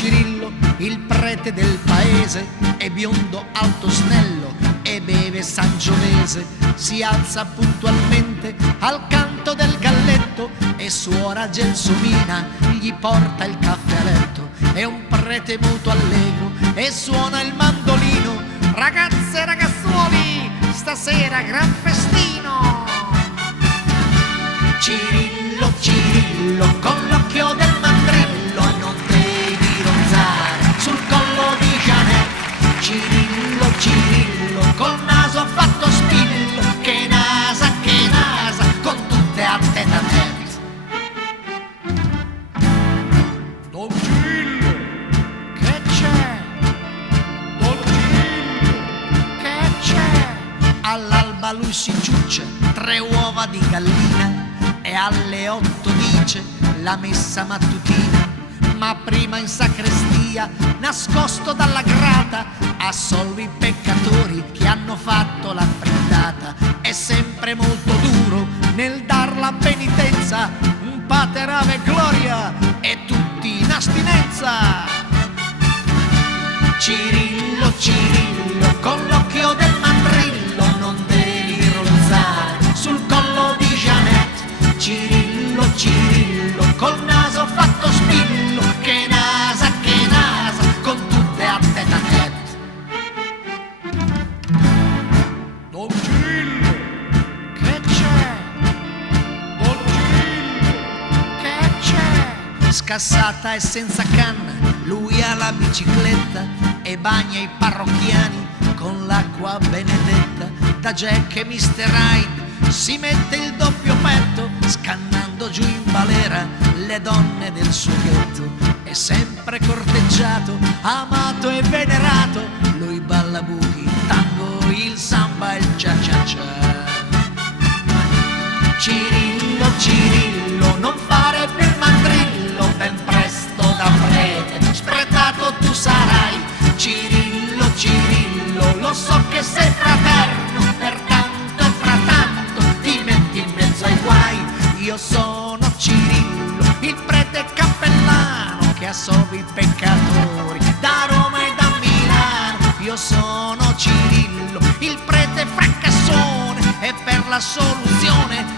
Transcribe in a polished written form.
Cirillo, il prete del paese, è biondo, alto, snello e beve sangiovese. Si alza puntualmente al canto del galletto e suora gelsomina, gli porta il caffè a letto. È un prete molto allegro e suona il mandolino. Ragazze e ragazzuoli, stasera gran festino. Cirillo, Cirillo, con l'occhio del mandrillo non devi ronzare sul collo di Janet. Cirillo, Cirillo, col naso fatto spillo, che nasa, con tutte a tête a tête. Don Cirillo, che c'è? Don Cirillo, che c'è? All'alba lui si ciuccia 3 uova di gallina e alle 8 dice la messa mattutina. Ma prima in sacrestia, nascosto dalla grata, assolve i peccatori che hanno fatto la frittata. È sempre molto duro nel dar la penitenza, un pater ave gloria e tutti in astinenza. Cirillo, Cirillo, con l'occhio del mandrillo non devi ronzare sul collo di Janet. Cirillo, Cirillo, col naso fatto spillo, che nasa, con tutte a tête a tête. Don Cirillo, che c'è? Don Cirillo, che c'è? Scassata e senza canna, lui ha la bicicletta e bagna i parrocchiani con l'acqua benedetta. Da Jack e Mr. Hyde si mette il doppio petto, scannando giù in balera le donne del suo ghetto. È sempre corteggiato, amato e venerato, lui balla boogie, tango, il samba e il cha-cha-cha. Cirillo, Cirillo, non fare più il mandrillo, ben presto da prete spretato tu sarai. Cirillo, Cirillo, lo so che sei fraterno, pertanto e frattanto ti metti in mezzo ai guai. Io sono Cirillo, il prete cappellano che assolve i peccatori da Roma e da Milano. Io sono Cirillo, il prete fracassone, e per la soluzione